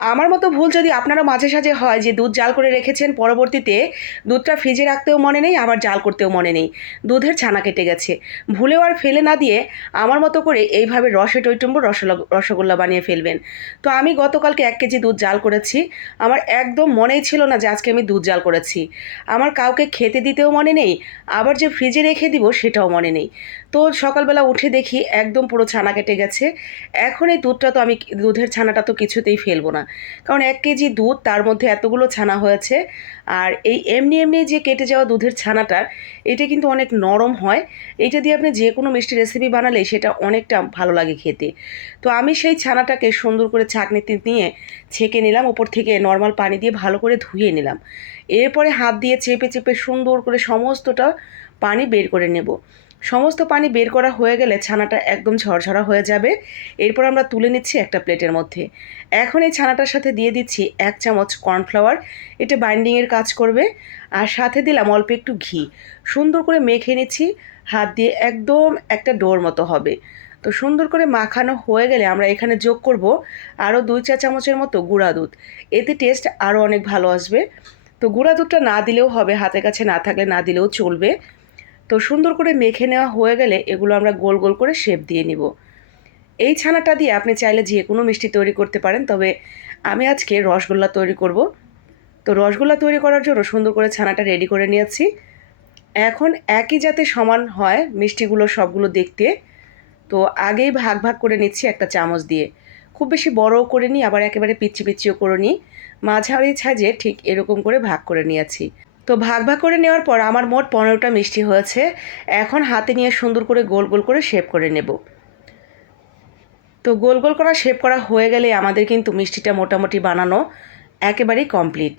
আমার মতো ভুল যদি আপনারও মাঝে সাঝে হয় যে দুধ জাল করে রেখেছেন পরবর্তীতে, দুধটা ফ্রিজে রাখতেও মনে নেই, আবার জাল করতেও মনে নেই। দুধের ছানা কেটে গেছে। ভুলেও আর ফেলে না দিয়ে আমার মতো করে এইভাবে রসে টইটুম্ব রসলা, রসগোল্লা বানিয়ে ফেলবেন। তো আমি গতকালকে এক কেজি দুধ জাল করেছি। আমার একদম মনেই ছিল না যে আজকে আমি দুধ জাল করেছি। আমার কাউকে খেতে দিতেও মনে নেই, আবার যে ফ্রিজে রেখে দিব সেটাও মনে নেই। তো সকালবেলা উঠে দেখি একদম পুরো ছানা কেটে গেছে। এখন এই দুধটা তো আমি দুধের ছানাটা তো কিছুতেই ফেলব না। কারণ এক কেজি দুধ, তার মধ্যে এতগুলো ছানা হয়েছে। আর এই এমনি এমনি যে কেটে যাওয়া দুধের ছানাটা, এটা কিন্তু অনেক নরম হয়। এটা দিয়ে আপনি যে কোনো মিষ্টি রেসিপি বানালে সেটা অনেকটা ভালো লাগে খেতে। তো আমি সেই ছানাটাকে সুন্দর করে ছাঁকনিতে নিয়ে ছেঁকে নিলাম, ওপর থেকে নর্মাল পানি দিয়ে ভালো করে ধুয়ে নিলাম। এরপরে হাত দিয়ে চেপে চেপে সুন্দর করে সমস্তটা পানি বের করে নেব। সমস্ত পানি বের করা হয়ে গেলে ছানাটা একদম ঝরঝরা হয়ে যাবে। এরপর আমরা তুলে নিচ্ছি একটা প্লেটের মধ্যে। এখন এই ছানাটার সাথে দিয়ে দিচ্ছি এক চামচ কর্নফ্লাওয়ার। এটা বাইন্ডিংয়ের কাজ করবে। আর সাথে দিলাম অল্প একটু ঘি। সুন্দর করে মেখে নিচ্ছি। হাত দিয়ে একদম একটা ডোর মতো হবে। তো সুন্দর করে মাখানো হয়ে গেলে আমরা এখানে যোগ করব আরও দুই চা চামচের মতো গুঁড়া দুধ। এতে টেস্ট আরও অনেক ভালো আসবে। তো গুঁড়া দুধটা না দিলেও হবে, হাতের কাছে না থাকলে না দিলেও চলবে। তো সুন্দর করে মেখে নেওয়া হয়ে গেলে এগুলো আমরা গোল গোল করে শেপ দিয়ে নিব। এই ছানাটা দিয়ে আপনি চাইলে যে কোনো মিষ্টি তৈরি করতে পারেন, তবে আমি আজকে রসগোল্লা তৈরি করব। তো রসগোল্লা তৈরি করার জন্য সুন্দর করে ছানাটা রেডি করে নিয়েছি। এখন একই যাতে সমান হয় মিষ্টিগুলো সবগুলো দেখতে। তো আগেই ভাগ ভাগ করে নিচ্ছি একটা চামচ দিয়ে। খুব বেশি বড়ও করে নিই আবার একেবারে পিচ্ছি পিচ্ছিও করে নিই মাঝারি ছাজে ঠিক এরকম করে ভাগ করে নিয়েছি। তো ভাগ ভাগ করে নেওয়ার পর আমার মোট পনেরোটা মিষ্টি হয়েছে। এখন হাতে নিয়ে সুন্দর করে গোল গোল করে শেপ করে নেব। তো গোল গোল করা শেপ করা হয়ে গেলে আমাদের কিন্তু মিষ্টিটা মোটামুটি বানানো একেবারেই কমপ্লিট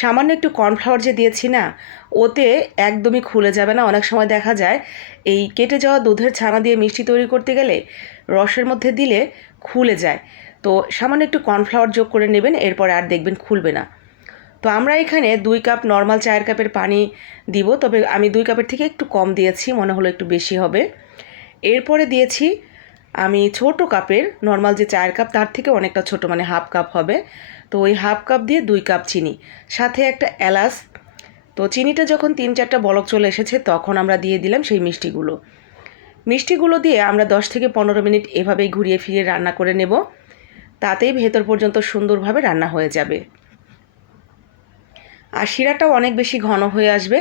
সামান্য একটু কর্নফ্লাওয়ার যে দিয়েছি না, ওতে একদমই খুলে যাবে না। অনেক সময় দেখা যায়, এই কেটে যাওয়া দুধের ছানা দিয়ে মিষ্টি তৈরি করতে গেলে রসের মধ্যে দিলে খুলে যায়। তো সামান্য একটু কর্নফ্লাওয়ার যোগ করে নেবেন, এরপরে আর দেখবেন খুলবে না। তো আমরা এখানে দুই কাপ নর্মাল চায়ের কাপের পানি দিব, তবে আমি দুই কাপের থেকে একটু কম দিয়েছি, মনে হলো একটু বেশি হবে। এরপরে দিয়েছি আমি ছোট কাপের নর্মাল যে চায়ের কাপ, তার থেকে অনেকটা ছোট মানে হাফ কাপ হবে। তো ওই হাফ কাপ দিয়ে দুই কাপ চিনি, সাথে একটা এলাচ। তো চিনিটা যখন তিন চারটা বলক চলে এসেছে, তখন আমরা দিয়ে দিলাম সেই মিষ্টিগুলো। মিষ্টিগুলো দিয়ে আমরা দশ থেকে পনেরো মিনিট এভাবেই ঘুরিয়ে ফিরিয়ে রান্না করে নেব। তাতেই ভেতর পর্যন্ত সুন্দরভাবে রান্না হয়ে যাবে। আর শিরাটাও অনেক বেশি ঘন হয়ে আসবে।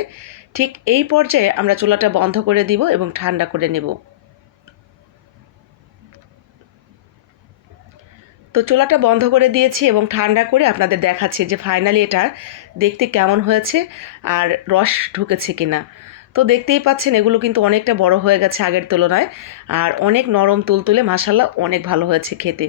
ঠিক এই পর্যায়ে আমরা চুলাটা বন্ধ করে দিব এবং ঠান্ডা করে নেব। তো চুলাটা বন্ধ করে দিয়েছি এবং ঠান্ডা করে আপনাদের দেখাচ্ছি যে ফাইনালি এটা দেখতে কেমন হয়েছে আর রস ঢুকেছে কিনা। তো দেখতেই পাচ্ছেন এগুলো কিন্তু অনেকটা বড় হয়ে গেছে আগের তুলনায়। আর অনেক নরম তুলতুলে মাসাল্লাহ অনেক ভালো হয়েছে খেতে।